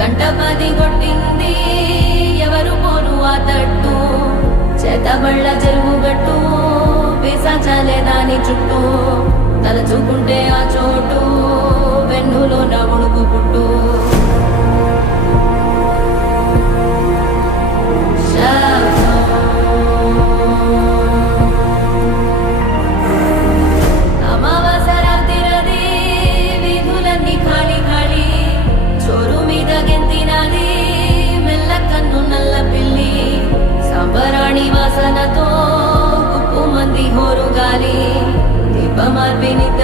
గంటపది కొట్టింది ఎవరు పోరు ఆ తట్టు చేతబళ్ళ చెరువు గట్టు పిశాచాలే దాని చుట్టూ తలచుకుంటే ఆ చోటు వెన్నులో నవుడుకు పుట్టు వాసనతో ఉప్పు మంది హోరు గాలి దీపమార్పినిత